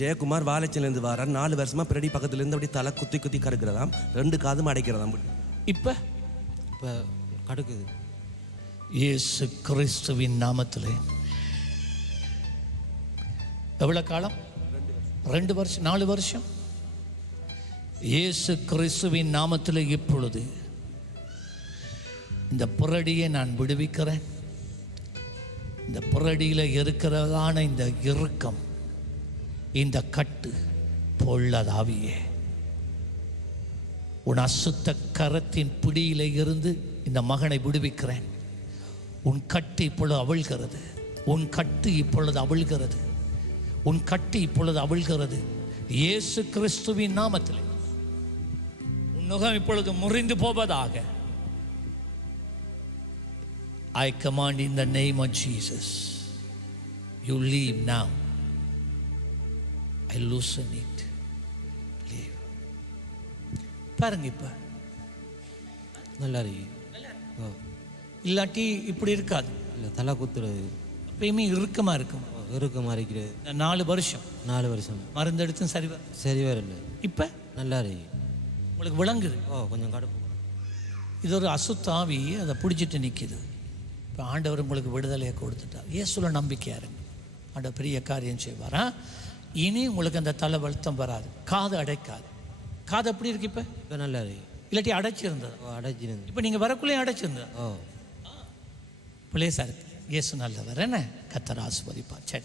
ஜெயக்குமார் வாழைச்சிலேருந்து வரார். நாலு வருஷமா பிரடி பக்கத்துலேருந்து அப்படி தலை குத்தி குத்தி கறக்கிறதாம். ரெண்டு காதும் அடைக்கிறதாம். இப்போ? இப்போ கடுக்குது. இயேசு கிறிஸ்துவின் நாமத்திலே. எவ்வளோ காலம்? ரெண்டு வருஷம். நாலு வருஷம்? இயேசு கிறிஸ்துவின் நாமத்தில் இப்பொழுது இந்த புரடியை நான் விடுவிக்கிறேன். இந்த புரடியில் இருக்கிறதான இந்த இறுக்கம் இந்த கட்டு பொள்ளதாவியே. உன் அசுத்த கரத்தின் பிடியில இருந்து இந்த மகனை விடுவிக்கிறேன். உன் கட்டு இப்பொழுது அவிழ்கிறது. உன் கட்டு இப்பொழுது அவிழ்கிறது. உன் கட்டு இப்பொழுது அவிழ்கிறது. இயேசு கிறிஸ்துவின் நாமத்தில். உன் நுகம் இப்பொழுது முறிந்து போவதாக. I command in the name of Jesus you leave now I loosen it leave பாருங்க இப்போ. நல்லா இருக்கு ஓ இல்லாட்டி இப்படி இருக்காது. இல்லை தலை குத்துறது. எப்பயுமே இறுக்கமாக இருக்கும். ஓ, இறுக்க மறைக்கிறது இந்த நாலு வருஷம். நாலு வருஷம். மருந்து எடுத்தும் சரி சரி வரல. இப்போ? நல்லா இருக்கு உங்களுக்கு விளங்குது. ஓ கொஞ்சம் கடுப்பு இது ஒரு அசுத்தாவி அதை பிடிச்சிட்டு நிற்கிது இப்போ ஆண்டவர் உங்களுக்கு விடுதலையை கொடுத்துட்டார். இயேசுல நம்பிக்கையா இருங்க. ஆண்டவர் பெரிய காரியம் செய்வார்? இனி உங்களுக்கு அந்த தலை வருத்தம் வராது. காது அடைக்காது. காது எப்படி இருக்கு இப்போ? இப்போ நல்லா இருக்கு. இல்லாட்டி அடைச்சிருந்தது? ஓ அடைச்சிருந்து இப்போ நீங்கள் வரக்குள்ளேயும் அடைச்சிருந்தது? ஓ. பிளேஸாக இருக்கு இயேசு நல்லவர். என்ன? கத்தர் ஆஸ்வதிப்பார் சரி.